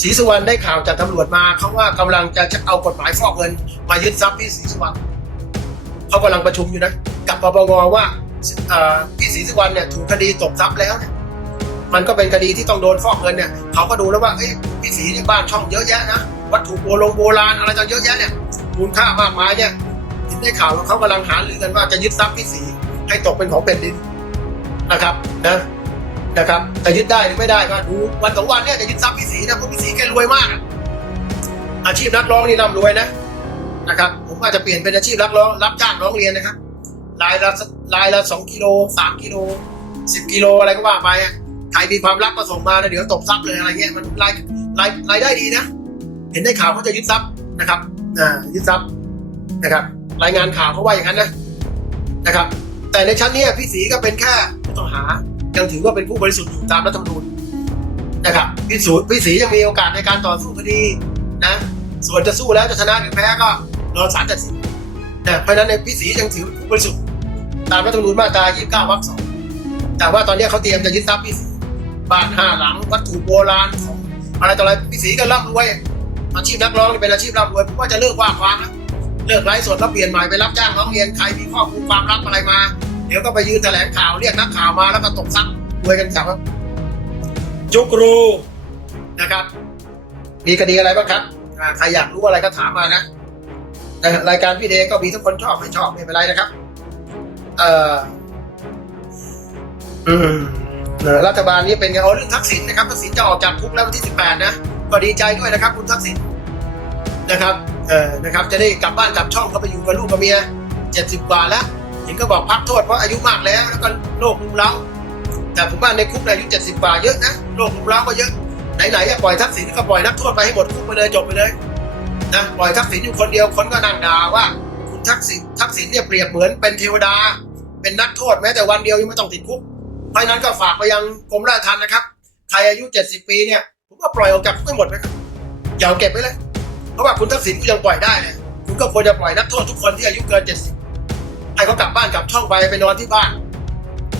ศรีสุวรรณได้ข่าวจากตำรวจมาเขาว่ากำลังจะเอากฎหมายฟอกเงิน มายึดทรัพย์พี่ศรีสุวรรณเขากำลังประชุมอยู่นะกับปปงว่าพี่ศรีสุวรรณเนี่ยถูกคดีตกทรัพย์แล้วเนี่ยมันก็เป็นคดีที่ต้องโดนฟอกเงินเนี่ยเขาก็ดูแล้วว่าเอ้ยพี่ศรีนี่บ้านช่องเยอะแยะนะวัตถุโบราณโบราณอะไรต่างเยอะแยะเนี่ยมูลค่ามากมายเนี่ยเห็นได้ข่าวว่าเขากำลังหารือกันว่าจะยึดทรัพย์พี่ศรีให้ตกเป็นของแผ่นดินนะครับนะ นะครับแต่ยึดได้หรือไม่ได้ก็ดูวันสองวันเนี่ยจะยึดทรัพย์พี่ศรีนะเพราะพี่ศรีแกรวยมาก อาชีพนักร้องนี่ร่ำรวยนะนะครับ ผมอาจจะเปลี่ยนเป็นอาชีพนักร้องรับจ้างร้องเรียนนะครับรายละรายละสองกิโลสามกิโลสิบกิโลอะไรก็ว่าไปอะใครมีความรักมาส่งมาแล้วเดี๋ยวตบทรัพย์เลยอะไรเงี้ยมันรายรายรายได้ดีนะ เห็นได้ข่าวเขาจะยึดทรัพย์นะครับอ่ายึดทรัพย์นะครับ รายงานข่าวเขาว่าอย่างนั้นนะนะครับ แต่ในชั้นเนี้ยพี่ศรีก็เป็นแค่ผู้ต้องหา ยังถือว่าเป็นผู้บริสุทธิ์อยู่ตามรัฐธรรมนูญนะครับพี่สูพี่ศรียังมีโอกาสในการต่อสู้คดีนะส่วนจะสู้แล้วจะชนะหรือแพ้ก็รอศาลตัดสินนะเพราะฉะนั้นในพี่ศรียังถือผู้บริสุทธิ์ตามรัฐธรรมนูญมาตรา29วรรคสองแต่ว่าตอนนี้เขาเตรียมจะยึดทรัพย์พี่ศรีบ้านห้าหลังวัตถุโบราณของอะไรต่ออะไรพี่ศรีก็ร่ำรวยอาชีพนักร้องเป็นอาชีพร่ำรวยผมว่าจะเลิกว่าความนะเลิกไลฟ์สดแล้วเปลี่ยนใหม่ไปรับจ้างร้องเรียนใครมีข้อมูลความลับอะไรมา เดี๋ยวก็ไปยืนแถลงข่าวเรียกนักข่าวมาแล้วก็ตกซับรวยกันครับ จุกรูนะครับ มีคดีอะไรบ้างครับอ่าใครอยากรู้อะไรก็ถามมานะนะรายการพี่เดก็มีทุกคนชอบไม่ชอบไม่เป็นไรนะครับ เอ่ออืมเอ่อรัฐบาลนี้เป็นไงเอาเรื่องทักษิณนะครับทักษิณจะออกจากคุกแล้ววันที่ 18 นะก็ดีใจด้วยนะครับ คุณทักษิณนะครับ เอ่อนะครับ จะได้กลับบ้านกลับช่องก็ไปอยู่กับลูกกับเมีย70กว่าแล้ว เห็นก็บอกพักโทษเพราะอายุมากแล้ว แล้วก็โรครุมเร้าแต่ผมว่าในคุกในอายุ70กว่าเยอะนะโรครุมเร้าก็เยอะไหนๆจะปล่อยทักษิณก็ปล่อยนักโทษไปให้หมดคุกไปเลยจบไปเลยนะปล่อยทักษิณอยู่คนเดียวคนก็นั่งด่าว่าคุณทักษิณทักษิณเนี่ยเปรียบเหมือนเป็นเทวดา เป็นนักโทษแม้แต่วันเดียวยังไม่ต้องติดคุกเพราะนั้นก็ฝากไปยังกรมราชทัณฑ์นะครับใครอายุ 70 ปีเนี่ยผมว่าปล่อยออกจากคุกให้หมดนะครับอย่าเอาเก็บไว้เลยเพราะว่าคุณทักษิณก็ยังปล่อยได้เลยคุณก็ควรจะปล่อยนักโทษทุกคนที่อายุเกิน 70 ให้เขากลับบ้านกลับช่องไปไปนอนที่บ้าน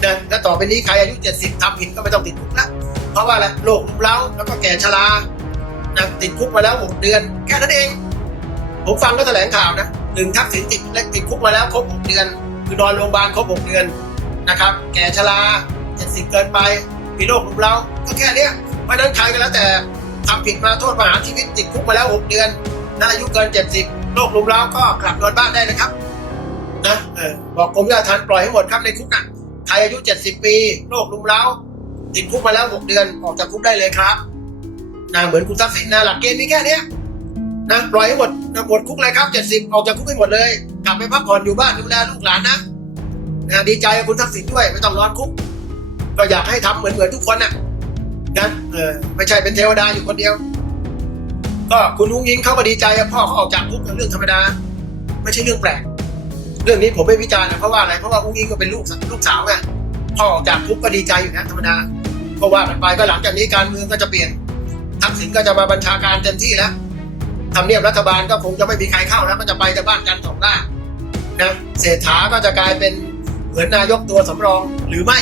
นะและต่อไปนี้ใครอายุ70ทำผิดก็ไม่ต้องติดคุกละเพราะว่าอะไรโรครุมเร้าแล้วก็แก่ชรานะติดคุกมาแล้ว6เดือน แค่นั้นเอง ผมฟังก็แถลงข่าวนะหนึ่งทักษิณติดและติดคุกมาแล้วครบ6เดือน คือนอนโรงพยาบาลครบ6เดือนนะครับ แก่ชรา70เกินไปมีโรครุมเร้าก็แค่เนี้ยเพราะนั้นใครก็แล้วแต่ทำผิดมาโทษประหารชีวิตติดคุกมาแล้ว6เดือนนะอายุเกิน70โรครุมเร้าก็กลับนอนบ้านได้นะครับ นะอบอกกรมราชทัณฑ์ปล่อยให้หมดครับในคุกอะใครอายุ 70 ปีโรครุมเร้าติดคุกมาแล้ว 6 เดือนออกจากคุกได้เลยครับนะเหมือนคุณทักษิณนะหลักเกณฑ์มีแค่นี้นะปล่อยให้หมดนะหมดคุกเลยครับ 70 ออกจากคุกให้หมดเลย กลับไปพักผ่อนอยู่บ้านดูแลลูกหลานนะนะดีใจกับคุณทักษิณด้วยไม่ต้องนอนคุก ก็อยากให้ทำเหมือนเหมือนทุกคนน่ะนะเออไม่ใช่เป็นเทวดาอยู่คนเดียว ก็คุณลุงยิงเขาก็ดีใจพ่อเขาออกจากคุกเป็นเรื่องธรรมดา ไม่ใช่เรื่องแปลก เรื่องนี้ผมไม่วิจารณ์นะเพราะว่าอะไรเพราะว่าอุ้งอิงก็เป็นลูกลูกสาวไงพ่อออกจากคุกก็ดีใจอยู่นะธรรมดาก็ว่ากันไปก็หลังจากนี้การเมืองก็จะเปลี่ยนทักษิณก็จะมาบัญชาการเต็มที่แล้วทำเนียบรัฐบาลก็คงจะไม่มีใครเข้าแล้วก็จะไปแต่บ้านกันสองหน้านะเศรษฐาก็จะกลายเป็นเหมือนนายกตัวสำรองหรือไม่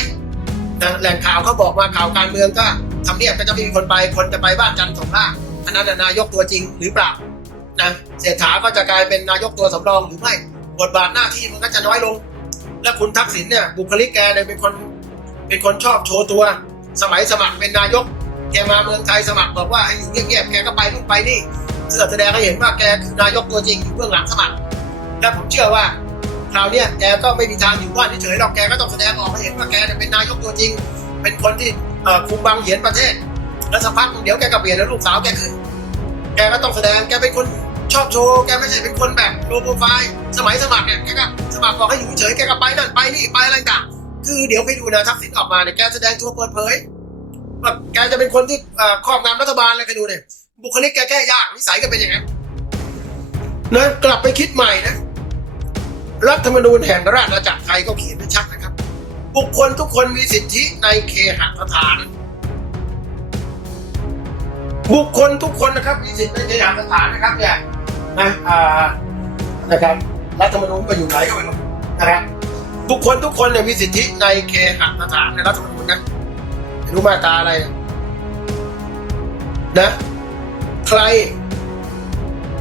นะแหล่งข่าวเขาบอกมาข่าวการเมืองก็ทำเนียบก็จะไม่มีคนไปคนจะไปบ้านจันทร์สองหน้าอันนั้นนายกตัวจริงหรือเปล่านะเศรษฐาก็จะกลายเป็นนายกตัวสำรองหรือไม่ บทบาทหน้าที่มันก็จะน้อยลง และคุณทักษิณเนี่ยบุคลิกแกเนี่ยเป็นคนเป็นคนชอบโชว์ตัว สมัยสมัครเป็นนายกแกมาเมืองไทยสมัครบอกว่าให้อยู่เงียบๆแกก็ไปนู่นไปนี่เพื่อแสดงให้เห็นว่าแกคือนายกตัวจริงอยู่เบื้องหลังสมัครและผมเชื่อว่าคราวเนี้ยแกก็ไม่มีทางอยู่บ้านเฉยๆหรอกแกก็ต้องแสดงออกให้เห็นว่าแกเนี่ยเป็นนายกตัวจริง เป็นคนที่อ่อคุมบังเหียนประเทศ แล้วสักพักเดี๋ยวแกก็เปลี่ยนแล้วลูกสาวแกขึ้นแกก็ต้องแสดงแกเป็นคน ชอบโชว์แกไม่ใช่เป็นคนแบบโลโปรไฟล์สมัยสมัครเนี่ยแกก็สมัครบอกให้อยู่เฉยแกก็ไปนั่นไปนี่ไปอะไรต่างคือเดี๋ยวไปดูนะทักษิณออกมาเนี่ยแกแสดงตัวเปิดเผยว่าแกจะเป็นคนที่ครอบงำรัฐบาลเลยไปดูเนี่ยบุคลิกแกแค่ยากนิสัยก็เป็นอย่างนั้นนะกลับไปคิดใหม่นะรัฐธรรมนูญแห่งราชอาณาจักรไทยก็เขียนไว้ชัดนะครับ บุคคลทุกคนมีสิทธิในเคหสถาน บุคคลทุกคนนะครับมีสิทธิในเคหสถานนะครับเนี่ย นะอ่านะครับรัฐธรรมนูญก็อยู่ไหนก็ไม่รู้นะครับบุคคลทุกคนเนี่ยมีสิทธิในเคหสถานในรัฐธรรมนูญนะไม่รู้มาตาอะไรนะ ใคร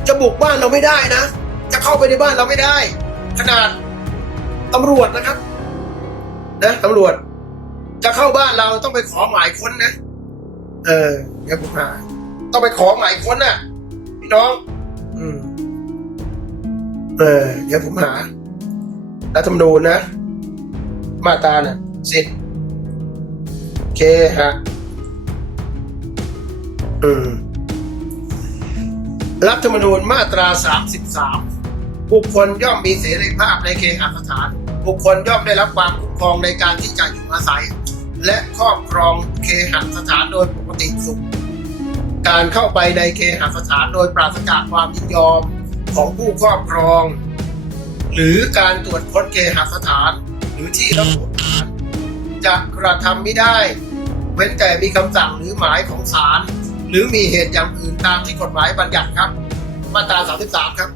จะบุกบ้านเราไม่ได้นะ จะเข้าไปในบ้านเราไม่ได้ ขนาดตำรวจนะครับ นะตำรวจ จะเข้าบ้านเราต้องไปขอหมายค้นนะ เออเดี๋ยวผมหาต้องไปขอหมายค้นน่ะพี่น้อง เออ เดี๋ยวผมหารัฐธรรมนูญนะ มาตราน่ะสิทธิ์เคฮะอืมรัฐธรรมนูญมาตรา 33 บุคคลย่อมมีเสรีภาพในเคหสถาน บุคคลย่อมได้รับความคุ้มครองในการที่จะอยู่อาศัย และครอบครองเคหสถานโดยปกติสุข การเข้าไปในเคหสถานโดยปราศจากความยินยอม ของผู้ครอบครอง หรือการตรวจค้นเคหสถาน หรือที่ระบุฐานจะกระทำไม่ได้ เว้นแต่มีคำสั่งหรือหมายของศาลหรือมีเหตุอย่างอื่นตามที่กฎหมายบัญญัติครับ มาตรา 33 ครับ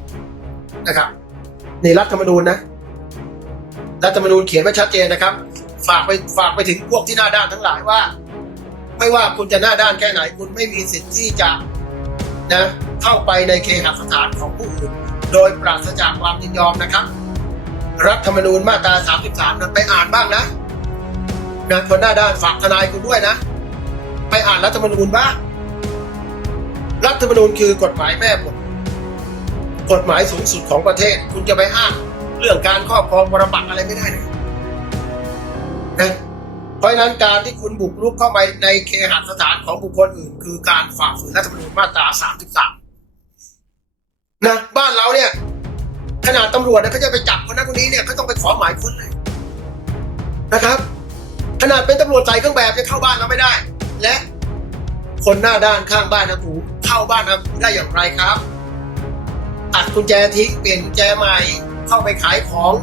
นะครับในรัฐธรรมนูญนะรัฐธรรมนูญเขียนไว้ชัดเจนนะครับ ฝากไปฝากไปถึงพวกที่หน้าด้านทั้งหลายว่า ไม่ว่าคุณจะหน้าด้านแค่ไหน คุณไม่มีสิทธิ์ที่จะนะ เข้าไปในเคหสถานของผู้อื่น โดยปราศจากความยินยอมนะครับ รัฐธรรมนูญมาตรา 33นั้นไปอ่านบ้างนะนะคนหน้าด้านฝากทนายคุณด้วยนะ ไปอ่านรัฐธรรมนูญบ้างรัฐธรรมนูญคือกฎหมายแม่บทกฎหมายสูงสุดของประเทศ คุณจะไปอ้างเรื่องการครอบครองปรปักอะไรไม่ได้เลยนะเพราะฉะนั้นการที่คุณบุกรุกเข้าไปในเคหสถานของบุคคลอื่น คือการฝ่าฝืนรัฐธรรมนูญมาตรา 33 นะบ้านเราเนี่ยขนาดตำรวจนี่ยเขาจะไปจับคนนั้นคนนี้เนี่ยเขาต้องไปขอหมายค้นเลยนะครับ ขนาดเป็นตำรวจใส่เครื่องแบบจะเข้าบ้านเราไม่ได้ และคนหน้าด้านข้างบ้านนะกูเข้าบ้านนะกูได้อย่างไรครับตัดกุญแจทิ้งเปลี่ยนกุญแจใหม่เข้าไปขายของ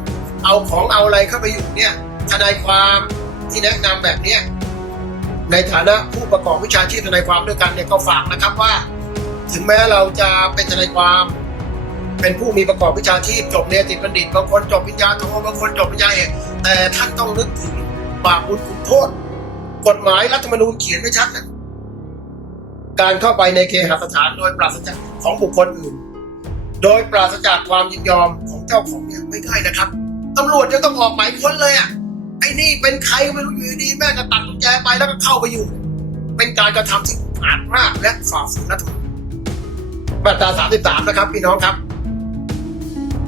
เอาของเอาอะไรเข้าไปอยู่เนี่ยทนายความที่แนะนำแบบเนี้ยในฐานะผู้ประกอบวิชาชีพทนายความด้วยกันเนี่ยก็ฝากนะครับว่า ถึงแม้เราจะเป็นทนายความ เป็นผู้มีประกอบวิชาชีพจบเนติบัณฑิตบางคนจบปริญญาโทบางคนจบปริญญาเอกแต่ท่านต้องนึกถึงบาปบุญคุณโทษ กฎหมายรัฐธรรมนูญเขียนไว้ชัดนะการเข้าไปในเคหสถานโดยปราศจากของบุคคลอื่น โดยปราศจากความยินยอมของเจ้าของเนี่ยไม่ได้นะครับตำรวจยังต้องออกหมายค้นเลยอะไอ้นี่เป็นใครไม่รู้อยู่ดีแม่ก็ตัดกุญแจไปแล้วก็เข้าไปอยู่ เป็นการกระทำที่อาจมากและฝ่าฝืนรัฐธรรมนูญมาตรา 33 นะครับ พี่น้องครับ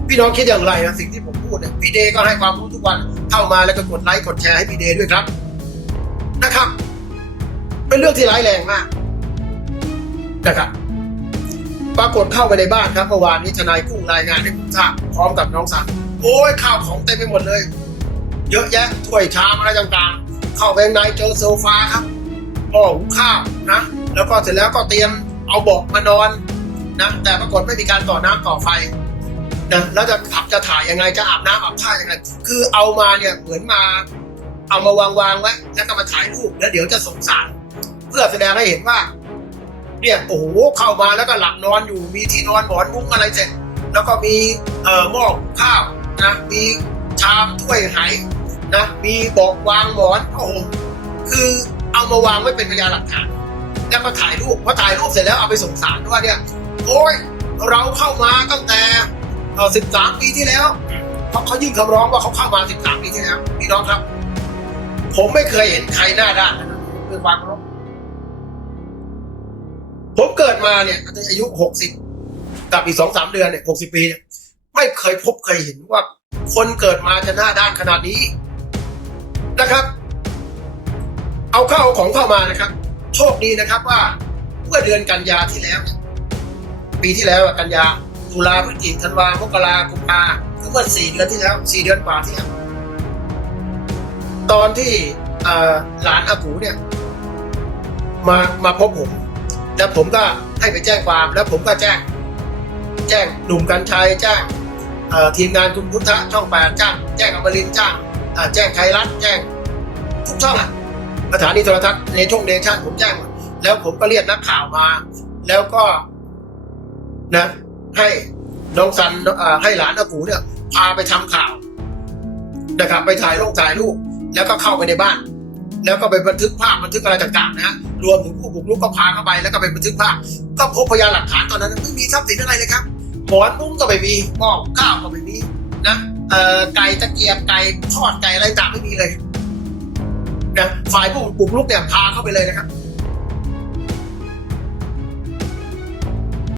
พี่น้องคิดอย่างไรนะสิ่งที่ผมพูดเนี่ยพี่เดก็ให้ความรู้ทุกวันเข้ามาแล้วก็กดไลค์กดแชร์ให้พี่เดด้วยครับนะครับ เป็นเรื่องที่ร้ายแรงมากนะครับปรากฏเข้าไปในบ้านครับเมื่อวานนี้ทนายกุ้งรายงานให้ผมทราบพร้อมกับน้องสันโอ้ยข้าวของเต็มไปหมดเลย เยอะแยะถ้วยชามอะไรต่างๆ เข้าไปในเจอโซฟาครับหม้อหุงข้าวนะ แล้วก็เสร็จแล้วก็เตรียมเอาเบาะมานอนนะแต่ปรากฏไม่มีการต่อน้ำต่อไฟ นะแล้วจะขับจะถ่ายยังไงจะอาบน้ำอาบท่ายังไงคือเอามาเนี่ยเหมือนมา เอามาวางวางไว้แล้วก็มาถ่ายรูปแล้วเดี๋ยวจะส่งสาร เพื่อแสดงให้เห็นว่า เนี่ยโอ้โหเข้ามาแล้วก็หลับนอนอยู่มีที่นอนหมอนมุ้งอะไรเสร็จแล้วก็มีเอ่อหม้อข้าวนะมีชามถ้วยไหนะมีบอกวางหมอนโอ้โหคือเอามาวางไว้เป็นพยานหลักฐานแล้วก็ถ่ายรูปพอถ่ายรูปเสร็จแล้วเอาไปส่งสารว่าเนี่ยโอ้ยเราเข้ามาตั้งแต่ เออ13ปีที่แล้วเพราะเขายื่นคำร้องว่าเขาเข้ามา13ปีที่แล้วพี่น้องครับ ผมไม่เคยเห็นใครหน้าด้านขนาดนี้ด้วยความเคารพผมเกิดมาเนี่ยอายุ60กับอีก2-3เดือนเนี่ย60ปีเนี่ยไม่เคยพบเคยเห็นว่า คนเกิดมาจะหน้าด้านขนาดนี้นะครับ เอาเข้าเอาของเข้ามานะครับ โชคดีนะครับว่าเมื่อเดือนกันยาที่แล้ว ปีที่แล้วกันยา ตุลาพฤศจิกธันวามกรากุมภาคือเมื่อสี่เดือนที่แล้วสี่เดือนกว่าที่แล้วตอนที่หลานอากูเนี่ย มามาพบผม แล้วผมก็ให้ไปแจ้งความ แล้วผมก็แจ้ง แจ้งหนุ่มกัญชัยแจ้งทีมงานคุณพุทธะช่องแปดจ้างแจ้งอมรินทร์จ้างแจ้งไทยรัฐแจ้งทุกช่องอะสถานีโทรทัศน์ในช่วงเดชั่นผมแจ้งหมดแล้วผมก็เรียกนักข่าวมา แล้วก็นะ ให้น้องซันให้หลานอากูเนี่ย พาไปทำข่าวนะครับ ไปถ่ายลงถ่ายรูปแล้วก็เข้าไปในบ้าน แล้วก็ไปบันทึกภาพบันทึกอะไรต่างๆนะรวมถึงผู้บุกรุกก็พาเข้าไปแล้วก็ไปบันทึกภาพ ก็พบพยานหลักฐานตอนนั้นไม่มีทรัพย์สินอะไรเลยครับหมอนมุ้งก็ไม่มีหม้อข้าวก็ไม่มีนะเอ่อไก่ตะเกียบไก่ทอดไก่อะไรต่างไม่มีเลยนะฝ่ายผู้บุกรุกเนี่ยพาเข้าไปเลยนะครับ